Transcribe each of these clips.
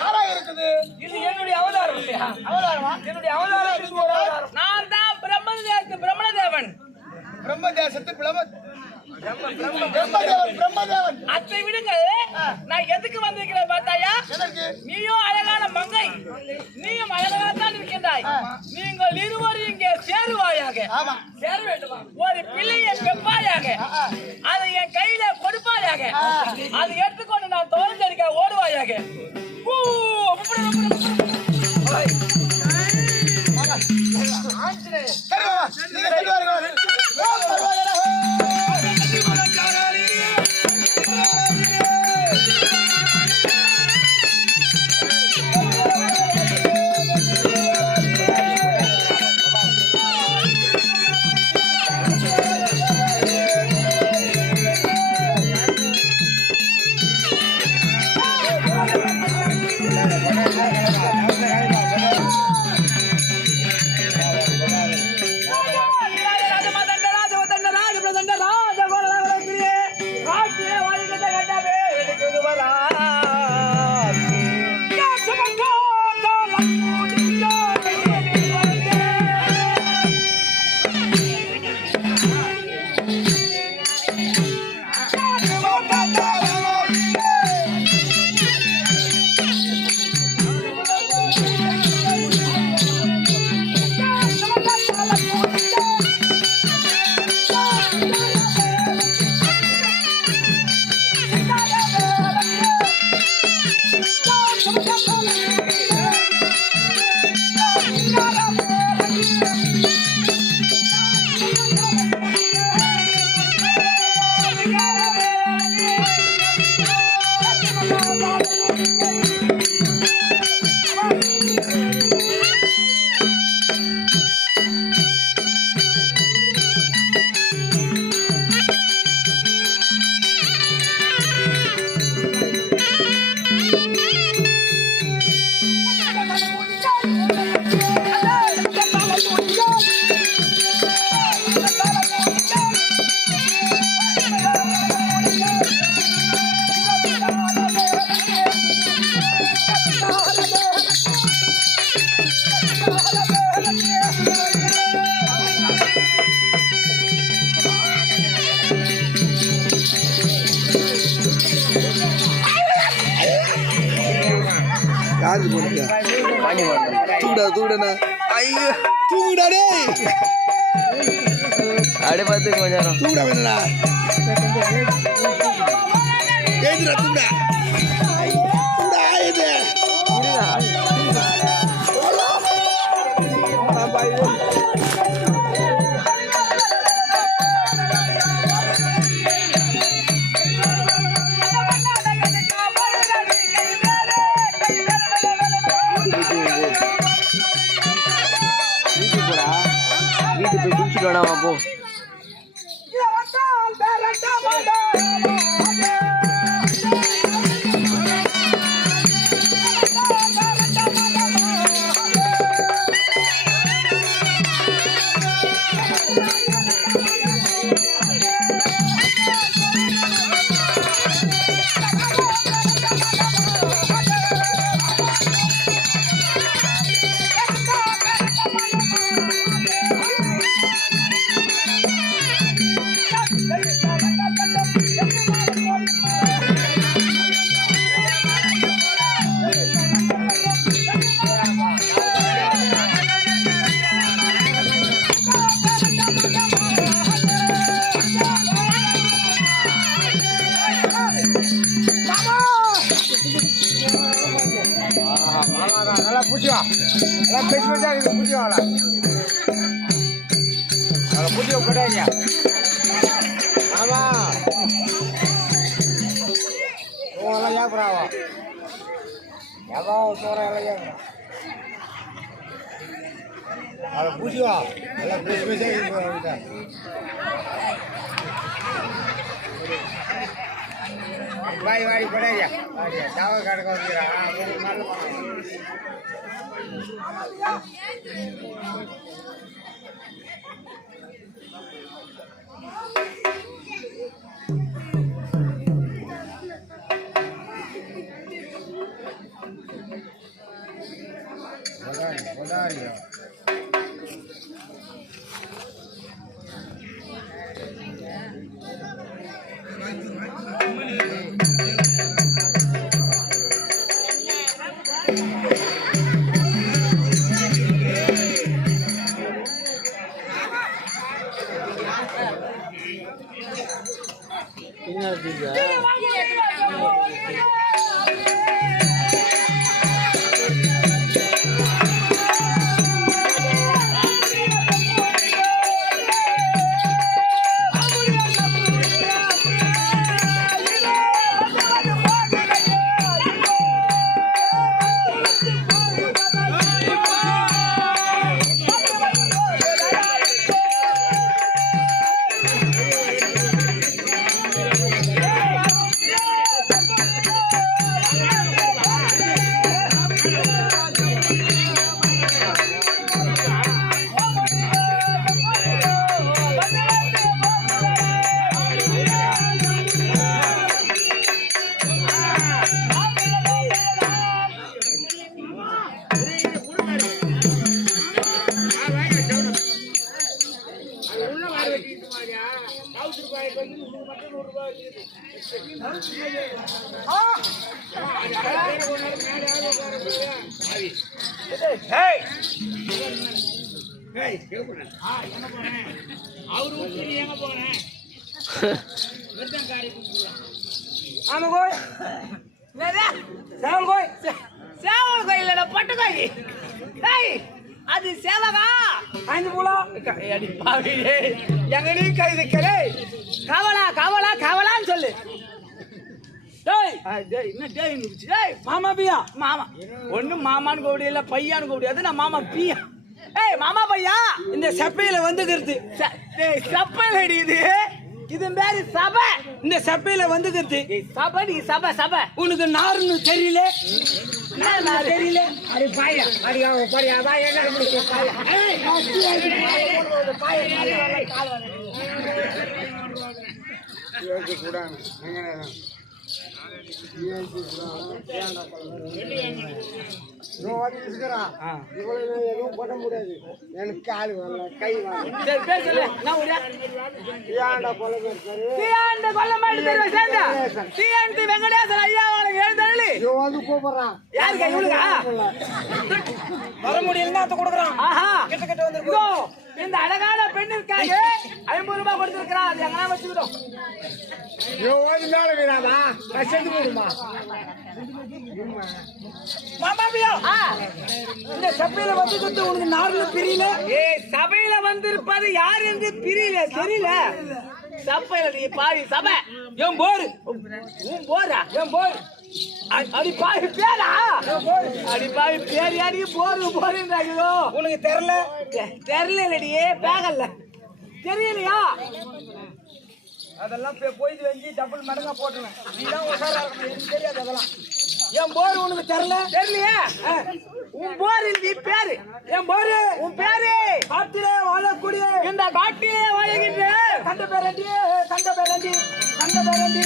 யாரா இருக்குது? இது என்னுடைய அவதாரம் இல்லையா? அவதாரமா? என்னுடைய அவதாரம். நான் தான் பிரம்மதேவன். பிரம்மதேசத்து பிரம்மதேவன். அதை விடுங்க. நான் எதுக்கு வந்திருக்கிறேன் பார்த்தாயா? நீயும் அழகான மங்கை, நீயும் அழகாகத்தான் இருக்கின்றாய். நீங்கள் இருவரும் இங்கே சேருவாயாக. சேர வேண்டுமா? ஒரு பிள்ளையை பெப்பாயாக, அதை என் கையில கொடுப்பாயாக. அதை எடுத்துக்கொண்டு நான் தோன்றடிக்க ஓடுவாயாக. தூடனா ஐயோ தூடாடே அடே பாத்து கொஞ்சம் தூடா வேணடா ஏதுடா தூடா தூடா ஏது வேணாமா போ भाई भाई पड़ेगा चावल काट कर அது சேவகா ஐந்து போலா அடி பாவியே எங்கடி கை வைக்கலே கவலா கவலா கவலான்னு சொல்லு டேய் டேய் என்ன டேய் நிச்சு டேய் மாமா பியா மாமா ஒண்ணு மாமான்னு கூப்பிடு இல்ல பையான்னு கூப்பிடு அது நான் மாமா பியா ஏய் மாமா பையா இந்த சப்பையில வந்துக்கிறது டேய் சப்பையில இது இது பேரு சபை இந்த சபையில வந்துக்கிறது சபை நீ சபை சபை உனக்கு நாருன்னு தெரியல என்ன தெரியல அடி பாயா அடி பாயா பாயா என்ன முடிச்சு பாயா ஏய் பாயா கால் வர யோசி கூடாங்க எங்கனே எதுவும் பண்ண முடியாது எனக்கு கால் வரல கை வரல வெங்கடேசன் ஐயா எழுந்தருளி கூப்பிடுறான் யாருக்கா இவளுக்கா வர முடியல கொடுக்குறான் கிட்ட கிட்ட வந்து இந்த அழகான பெண்ணிற்காக 50 ரூபாய் கொடுத்திருக்கிறான் அது எங்கன்னா வச்சுக்கிட்டோம் மேல வீடாதா செஞ்சு போடுமா இந்த சபையில வந்து உனக்கு நார்ல பிரியல சபையில வந்திருப்பது யார் என்று பிரியல தெரியல சபையில நீ பாவி சபை என் போரு உன் போரா என் போர் அடி பாவி பேரா அடி பாவி பேர் யாரி போரு போருன்றாங்களோ உனக்கு தெரியல தெரியலடியே பேகல்ல தெரியலையா அதெல்லாம் போயிட்டு வந்து டபுள் மடங்கா போட்டுருவேன் நீதான் உஷாரா இருக்கணும் எனக்கு தெரியாது அதெல்லாம் என் போர் உனக்கு தெரியலையே உன் போர் நீ பேரு என் போரு உன் பேரு காட்டிலே வாழக்கூடிய இந்த காட்டிலே வாழகின்ற கண்ட பேரண்டி கண்ட பேரண்டி கண்ட பேரண்டி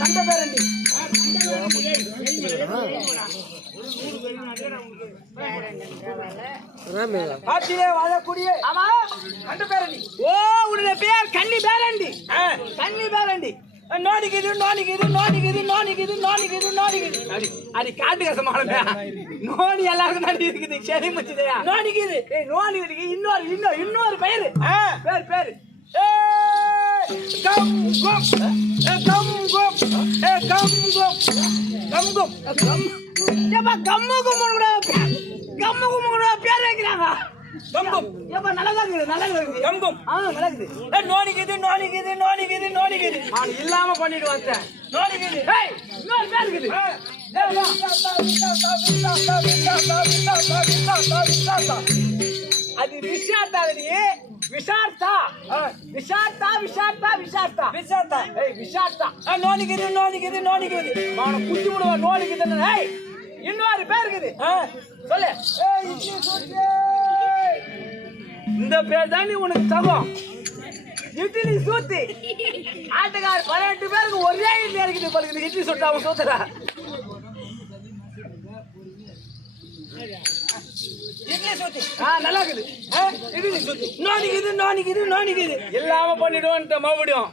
கண்ட பேரண்டி காட்டிலே வாழக்கூடிய ஆமா கண்ட பேரண்டி ஓ உன்னுடைய பேர் கண்ணி பேரண்டி கண்ணி பேரண்டி நோடிக்குது நோடிக்குது நோடிக்குது நோடிக்குது நோடிக்குது நோடிக்குது அடி காட்டு கசமான நோடி எல்லாருக்கும் நடி இருக்குது சரி முச்சுதையா நோடிக்குது நோடி இருக்கு இன்னொரு பேரு பேரு பேரு come come come come come come come come ஏப்பா கம்மு கும்முட கம்மு கும்முட பேர் வைக்கிறாங்க கம்கும் ஏப்பா நல்லா இருக்குது கம்கும் நல்லா இருக்குது நோடிக்குது நோடிக்குது நோடிக்குது நோடிக்குது நான் இல்லாம பண்ணிட்டு வந்தேன் நோடிக்குது ஏய் இன்னொரு பேர் இருக்குது அது விஷார்த்தாடி விஷார்த்தா விஷார்த்தா விஷார்த்தா விஷார்த்தா விஷார்த்தா ஏய் விஷார்த்தா நோடிக்குது நோடிக்குது நோடிக்குது நான் குச்சி விடுவா நோடிக்குது ஏய் இன்னொரு பேர் இருக்குது சொல்லு இந்த பேர் தான் உனக்கு தகும் இட்லி சூத்தி ஆட்டுக்கார் 18 பேருக்கு ஒரே இட்லி இருக்குது பழுக்குது இட்லி சுட்டு அவன் சூத்துறா இட்லி சூத்தி நல்லா இருக்குது இட்லி சூத்தி நோனிக்குது நோனிக்குது நோனிக்குது எல்லாம பண்ணிடுவோம் மறுபடியும்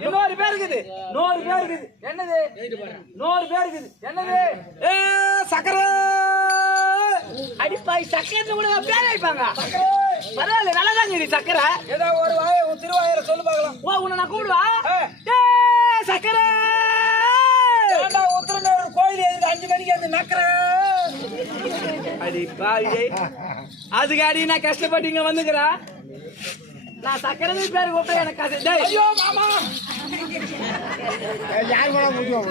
இன்னொரு பேர் இருக்குது என்னது 100 பேர் இருக்குது என்னது சக்கரை அடிப்பாய் சக்கரை கூட பேர் வைப்பாங்க பரவாயில்ல நல்லதாங்க இது சக்கரை ஏதோ ஒரு திருவாயிரம் சொல்லு பார்க்கலாம் ஓ உன்னை நான் கூடுவா சக்கரை உத்திரநேர் கோயில் எதுக்கு 5 மணிக்கு வந்து நக்கற அடி பாய் அதுக்கு அடி நான் கஷ்டப்பட்டு இங்க வந்துக்கிறேன் நான் சக்கரை பேரு கூப்பிட்டு எனக்கு கஷ்டம் ஐயோ மாமா யார் மேல முடியும்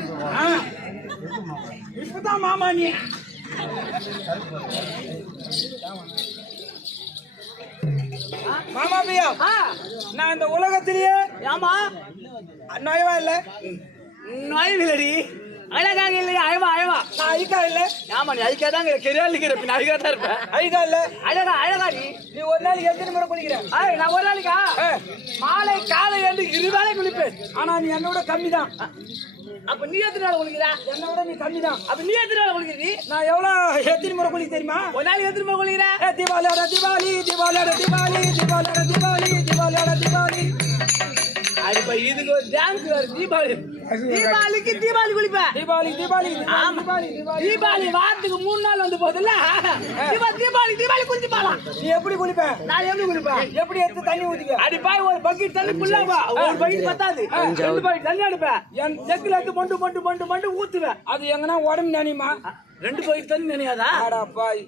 இப்பதான் மாமா நீ மாமா பியா நான் இந்த உலகத்திலேயே ஆமா நோயவா இல்ல நோய்வில்லடி அழகாக இல்லையா அழவா நான் ஐக்கா இல்ல ஆமா நீ ஐக்கா தான் கெரியாலிக்கிற பின் அழகா தான் இருப்பேன் ஐக்கா இல்ல அழகா நீ ஒரு நாளைக்கு எத்தனை முறை குளிக்கிற நான் ஒரு நாளைக்கா மாலை காலை என்று 2 வேளை குளிப்பேன் ஆனா நீ என்னோட கம்மி தான் அப்ப நீ எத்தனை நாள் குளிக்கிறா என்னோட நீ கம்மி தான் அப்ப நீ எத்தனை நாள் குளிக்கிறீ நான் எவ்வளவு எத்தனை முறை குளிக்க தெரியுமா ஒரு நாளைக்கு எத்தனை முறை குளிக்கிற தீபாவளியோட தீபாவளி அடிப்பா இதுக்கு ஒரு டான்ஸ் வரும் தீபாவளி குளிப்பேன் தீபாவளி வாரத்துக்கு 3 நாள் வந்து போகுதுல்ல தீபாவளி குளிச்சு பாலாம் நீ எப்படி குளிப்ப நான் எப்படி குளிப்பேன் எப்படி எடுத்து தண்ணி ஊத்திக்க அடிப்பாய் ஒரு பக்கெட் தண்ணி புல்லாவா ஒரு பக்கெட் பத்தாது 2 பக்கெட் தண்ணி அனுப்பேன் என் ஜெக்கில எடுத்து மொண்டு ஊத்துவேன் அது எங்கன்னா உடம்பு நினைமா 2 பக்கெட் தண்ணி நினையாதா பாய்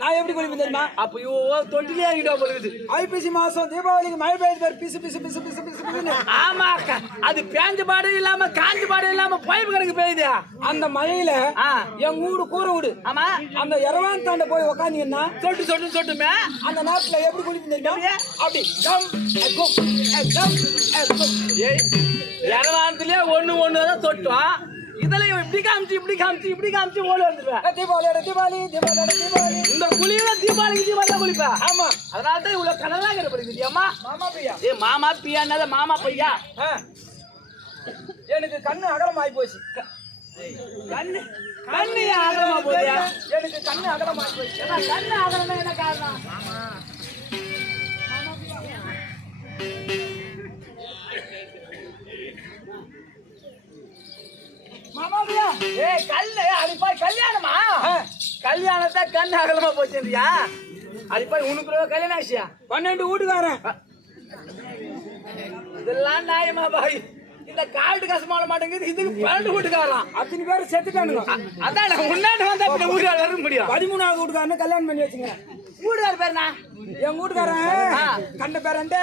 நான் எப்படி குளிப்பேன் தெரியுமா அப்ப தொட்டிலே ஆகிட்டா போகுது ஐப்பசி மாசம் தீபாவளிக்கு மழை பெய்யுது பிசு ஆமா அது பேஞ்ச பாடு இல்லாம காஞ்ச பாடு இல்லாம பைப்பு கணக்கு பெய்யுது அந்த மழையில என் வீடு கூரை வீடு ஆமா அந்த இரவான் தாண்ட போய் உக்காந்தீங்கன்னா சொட்டுமே அந்த நேரத்துல எப்படி குளிப்பேன் தெரியுமா அப்படி இரவானத்திலே ஒண்ணு தான் தொட்டோம் இதெல்லாம் இப்படி காமிச்சு ஓடி வந்துருவேன் தீபாவளி இந்த குளியில தீபாவளிக்கு தான் குளிப்பேன் ஆமா அதனால தான் இவ்வளவு கனலாக இருப்பது அம்மா மாமா பையா மாமா பியா மாமா பையா எனக்கு கண்ணு அகலமாயி போச்சு கண்ணு அகலமா போறியா எனக்கு கண்ணு அகலமாயி போச்சு கண்ணு அகலமா என்ன காரணம் மாமாவியா அடிப்பாய் கல்யாணமா கல்யாணத்தை கண்ணு அகலமா போச்சியா அடிப்பாய் உனக்கு கல்யாணம் ஆச்சியா 12 வீட்டுக்காரன் இதெல்லாம் நியாயமா பாய் இந்த கால்டு கசமால மாட்டேங்குது இதுக்கு 12 வீட்டுக்காரன் அத்தனை பேர் செத்துட்டானுங்க அதான் முன்னாடி வந்தா அப்படி ஊரால் வர முடியும் 13வது வீட்டுக்காரன் கல்யாணம் பண்ணி வச்சுங்க வீட்டுக்கார பேருனா என் வீட்டுக்காரன் கண்ட பேரண்டே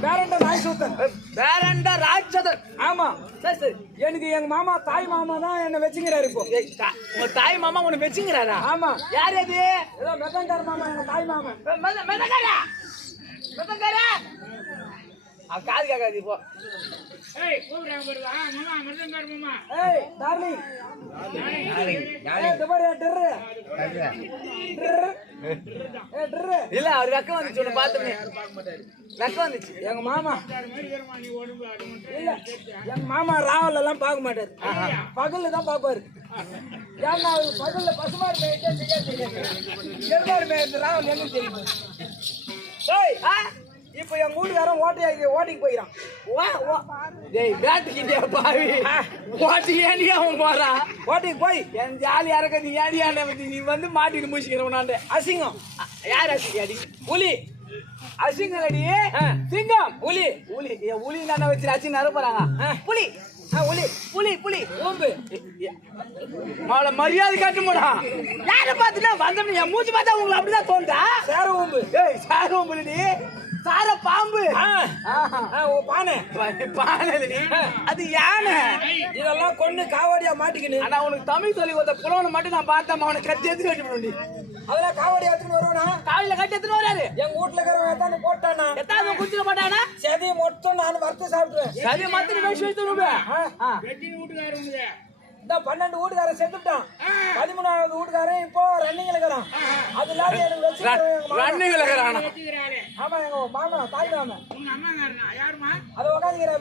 பேரண்ட ராஜசூத்தன் பேரண்ட ராட்சதன் ஆமா சரி எனக்கு எங்க மாமா தாய் மாமா தான் என்ன வச்சுங்கிறாரு இப்போ உங்க தாய் மாமா உன்னை வச்சுங்கிறாரா ஆமா யார் அது ஏதோ மெதங்கார மாமா எங்க தாய் மாமா மெதங்காரா காது கேட்காது இப்போ இல்ல அவர் வெக்கம் வந்துச்சு உன்னை பார்த்தோமே வெக்கம் வந்துச்சு எங்க மாமா இல்ல எங்க மாமா ராவல் எல்லாம் பார்க்க மாட்டாரு பகல்ல தான் பாப்பாரு ஏன்னா அவரு பகல்ல பசுமாடு மேய்த்து ராவல் என்ன தெரியும் இப்ப என் வீட்டுக்காரன் ஓட்டிக்கு போயிடான் ஓட்டிக்கு போய் என் ஜாலியா இருக்க நீ ஏடியாண்ட நீ வந்து மாட்டிட்டு முடிச்சுக்கிறவனாண்ட அசிங்கம் யார் அடி புலி அசிங்கம் அடி சிங்கம் புலி நான் வச்சு அசிங்க நர போறாங்க புலி அவளை மரியாதை காட்ட மாடா யார பாத்துட்டா வந்தோம் என் மூச்சு பார்த்தா உங்களுக்கு அப்படிதான் தோண்டா சேர ஓம்பு சேர ஓம்புலடி சார பாம்பு பானை அது யானை இதெல்லாம் கொண்டு காவாடியா மாட்டிக்கணும் ஆனா உனக்கு தமிழ் சொல்லி கொடுத்த புலவனை மட்டும் நான் பார்த்தேன் அவனை கட்டி எடுத்து கட்டி போடி அதெல்லாம் காவாடியா எடுத்துன்னு வருவானா காவில கட்டி எடுத்துன்னு வராரு எங்க வீட்டுல இருக்கிறவன் எத்தானு போட்டானா எத்தானு குடிச்சிட மாட்டானா சரி மொத்தம் நான் வறுத்து சாப்பிடுவேன் சரி மத்த வேஷம் இந்த 12 வீட்டுக்காரன் செத்துட்டான் 13வது வீட்டுக்காரன் இப்போ ரன்னிங்ல இருக்கிறான் அது இல்லாத எனக்கு வச்சு ரன்னிங்ல இருக்கிறான் ஆமா எங்க மாமா தாய் மாமா அதை உட்காந்துக்கிற